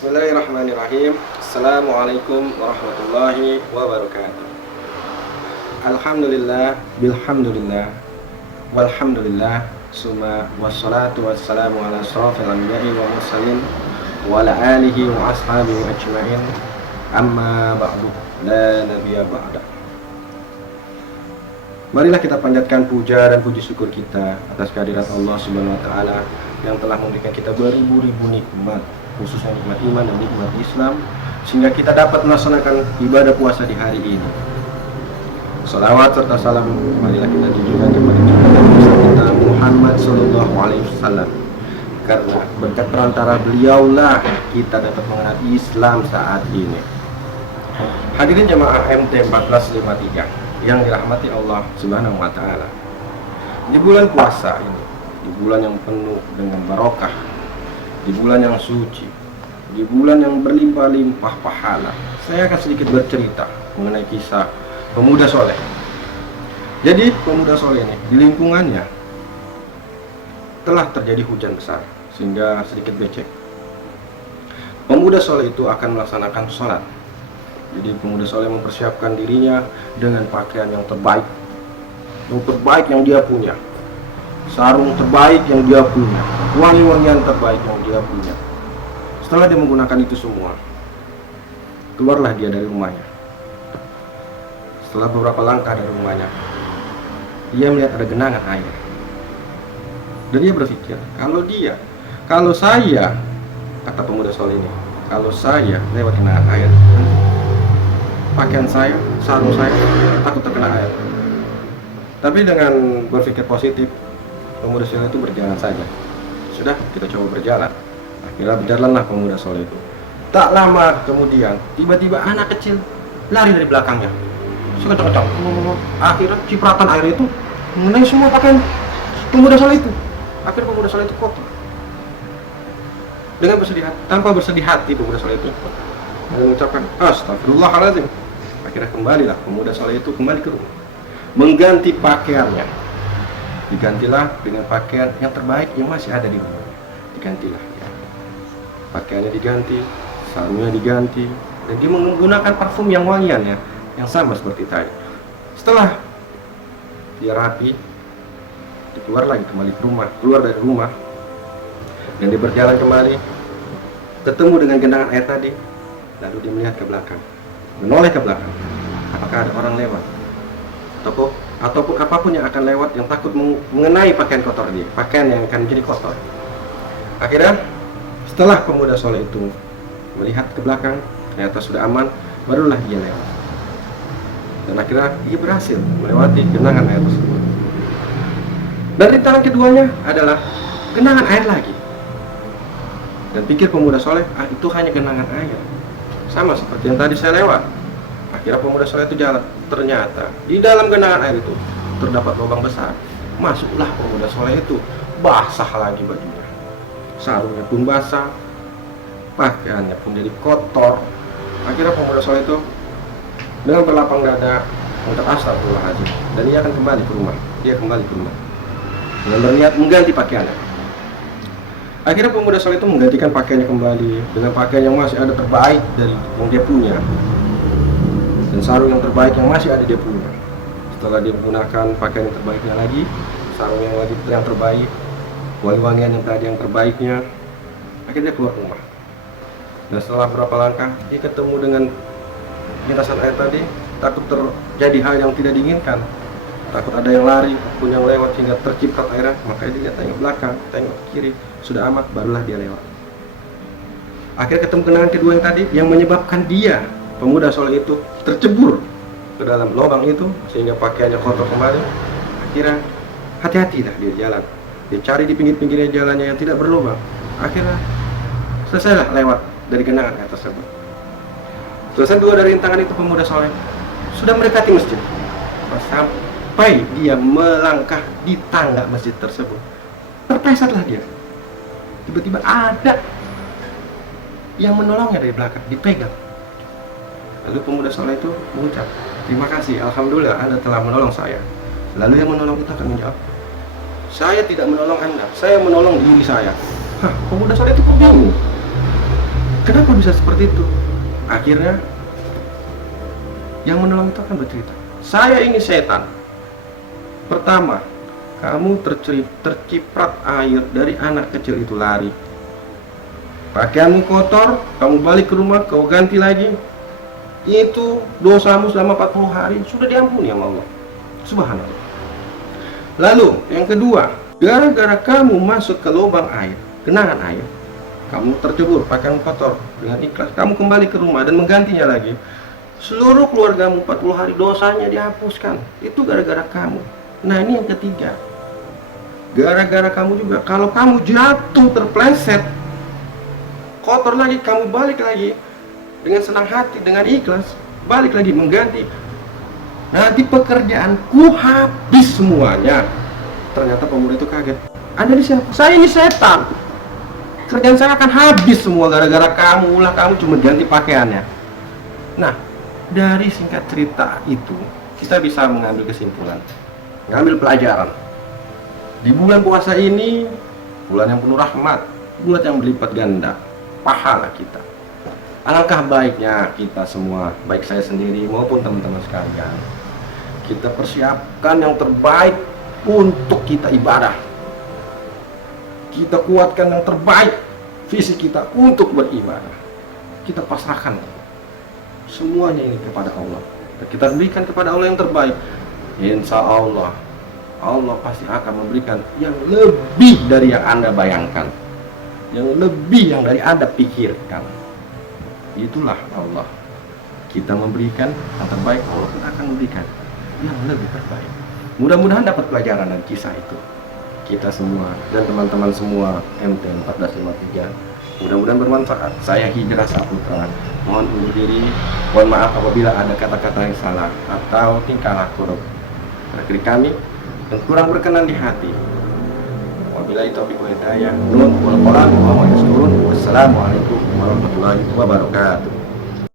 Bismillahirrahmanirrahim. Assalamualaikum warahmatullahi wabarakatuh. Alhamdulillah, bilhamdulillah, walhamdulillah, summa wassalatu wassalamu ala asrafil anbiya'i wa mursalin wa ala alihi wa ashabihi ajma'in. Amma ba'du, la nabiyya ba'da. Marilah kita panjatkan puja dan puji syukur kita atas kehadirat Allah Subhanahu wa taala yang telah memberikan kita beribu-ribu nikmat, khususnya nikmat iman dan nikmat Islam, sehingga kita dapat melaksanakan ibadah puasa di hari ini. Salawat serta salam marilah kita tujukan kepada kita Muhammad Sallallahu Alaihi Wasallam, karena berkat perantara beliaulah kita dapat mengenal Islam saat ini. Hadirin jemaah MT 1453 yang dirahmati Allah Subhanahu wa taala. Di bulan puasa ini, di bulan yang penuh dengan barokah, di bulan yang suci, di bulan yang berlimpah-limpah pahala, saya akan sedikit bercerita mengenai kisah pemuda soleh. Jadi pemuda soleh ini di lingkungannya telah terjadi hujan besar sehingga sedikit becek. Pemuda soleh itu akan melaksanakan sholat. Jadi pemuda soleh mempersiapkan dirinya dengan pakaian yang terbaik yang dia punya, sarung terbaik yang dia punya, wangi-wangian terbaik yang dia punya. Setelah dia menggunakan itu semua, keluarlah dia dari rumahnya. Setelah beberapa langkah dari rumahnya, dia melihat ada genangan air. Dan dia berpikir, kalau saya, kata pemuda soleh ini, kalau saya lewat genangan air, pakaian saya, sarung saya takut terkena air. Tapi dengan berpikir positif, pemuda soleh itu berjalan saja. Sudah, kita coba berjalan. Akhirnya berjalanlah pemuda soleh itu. Tak lama kemudian, tiba-tiba anak kecil lari dari belakangnya. Sekecang-kecang. Akhirnya cipratan air itu mengenai semua pakaian pemuda soleh itu. Akhirnya pemuda soleh itu kotor. Dengan tanpa bersedih hati pemuda soleh itu mengucapkan astagfirullahaladzim. Akhirnya kembalilah pemuda soleh itu kembali ke rumah, mengganti pakaiannya. Digantilah dengan pakaian yang terbaik yang masih ada di rumah. Digantilah ya. Pakaiannya diganti, sarungnya diganti, dan dia menggunakan parfum yang wangiannya yang sama seperti tadi. Setelah dia rapi, dia keluar dari rumah, dan dia berjalan kembali, ketemu dengan genangan air tadi. Lalu dia melihat ke belakang, menoleh ke belakang, apakah ada orang lewat, ataupun apapun yang akan lewat yang takut mengenai pakaian kotor dia, pakaian yang akan menjadi kotor. Akhirnya setelah pemuda soleh itu melihat ke belakang, ternyata sudah aman, barulah dia lewat. Dan akhirnya dia berhasil melewati genangan air tersebut. Dan rintangan keduanya adalah genangan air lagi. Dan pikir pemuda soleh, itu hanya genangan air, sama seperti yang tadi saya lewat. Akhirnya pemuda soleh itu jalan. Ternyata di dalam genangan air itu terdapat lubang besar. Masuklah pemuda soleh itu, basah lagi bajunya, sarungnya pun basah, pakaiannya pun jadi kotor. Akhirnya pemuda soleh itu dengan berlapang dada mengucap astagfirullahaladzim, dan dia akan kembali ke rumah. Dia kembali ke rumah dengan berniat mengganti pakaiannya. Akhirnya pemuda soleh itu menggantikan pakaiannya kembali dengan pakaian yang masih ada terbaik dari yang dia punya, dan sarung yang terbaik yang masih ada dia punya. Setelah dia menggunakan pakaian yang terbaiknya lagi, sarung yang terbaik, wangi-wangian yang tadi yang terbaiknya, akhirnya keluar rumah. Dan setelah beberapa langkah, dia ketemu dengan lintasan air tadi. Takut terjadi hal yang tidak diinginkan, takut ada yang lari pun yang lewat hingga terciprat airnya. Makanya dia tengok belakang, tengok ke kiri, sudah amat, barulah dia lewat. Akhirnya ketemu genangan kedua yang tadi, yang menyebabkan dia, pemuda soleh itu, tercebur ke dalam lubang itu sehingga pakaiannya kotor kembali. Akhirnya hati-hatilah dia jalan, dia cari di pinggir-pinggirnya jalannya yang tidak berlubang. Akhirnya selesailah lewat dari genangan air tersebut. Selesai dua dari rintangan itu, pemuda soleh sudah mendekati masjid. Sampai dia melangkah di tangga masjid tersebut, terplesetlah dia. Tiba-tiba ada yang menolongnya dari belakang, dipegang. Lalu pemuda soleh itu mengucap, terima kasih, alhamdulillah Anda telah menolong saya. Lalu yang menolong itu akan menjawab, saya tidak menolong Anda, saya menolong diri saya. Pemuda soleh itu bingung. Kenapa bisa seperti itu? Akhirnya yang menolong itu akan bercerita, saya ini setan. Pertama, kamu terciprat air dari anak kecil itu lari. Pakaianmu kotor, kamu balik ke rumah, kau ganti lagi. Itu dosamu selama 40 hari sudah diampuni sama Allah. Subhanallah. Lalu yang kedua, gara-gara kamu masuk ke lubang air, genangan air, kamu tercebur, pakaianmu kotor, dengan ikhlas kamu kembali ke rumah dan menggantinya lagi. Seluruh keluargamu 40 hari dosanya dihapuskan. Itu gara-gara kamu. Nah, ini yang ketiga. Gara-gara kamu juga. Kalau kamu jatuh terpleset, kotor lagi, kamu balik lagi dengan senang hati, dengan ikhlas, balik lagi mengganti. Nanti pekerjaanku habis semuanya. Ternyata pemuda itu kaget. Anda di siapa? Saya ini setan. Kerjaan saya akan habis semua gara-gara kamu lah, kamu cuma ganti pakaiannya. Nah, dari singkat cerita itu kita bisa mengambil kesimpulan, mengambil pelajaran. Di bulan puasa ini, bulan yang penuh rahmat, bulan yang berlipat ganda pahala kita. Alangkah baiknya kita semua, baik saya sendiri maupun teman-teman sekalian, kita persiapkan yang terbaik untuk kita ibadah. Kita kuatkan yang terbaik visi kita untuk beribadah. Kita pasrahkan semuanya ini kepada Allah. Kita berikan kepada Allah yang terbaik. Insya Allah, Allah pasti akan memberikan yang lebih dari yang Anda bayangkan, yang lebih yang dari Anda pikirkan. Itulah Allah. Kita memberikan yang terbaik, Allah pun akan memberikan yang lebih terbaik. Mudah-mudahan dapat pelajaran dari kisah itu. Kita semua dan teman-teman semua MT 1453, mudah-mudahan bermanfaat. Saya Hijrah Saputra, mohon undur diri, mohon maaf apabila ada kata-kata yang salah atau tingkah laku dari kami yang kurang berkenan di hati. Wabillahi taufiq wal hidayah. Nun wal quran wa ma yasturun. Wassalamualaikum warahmatullahi wabarakatuh.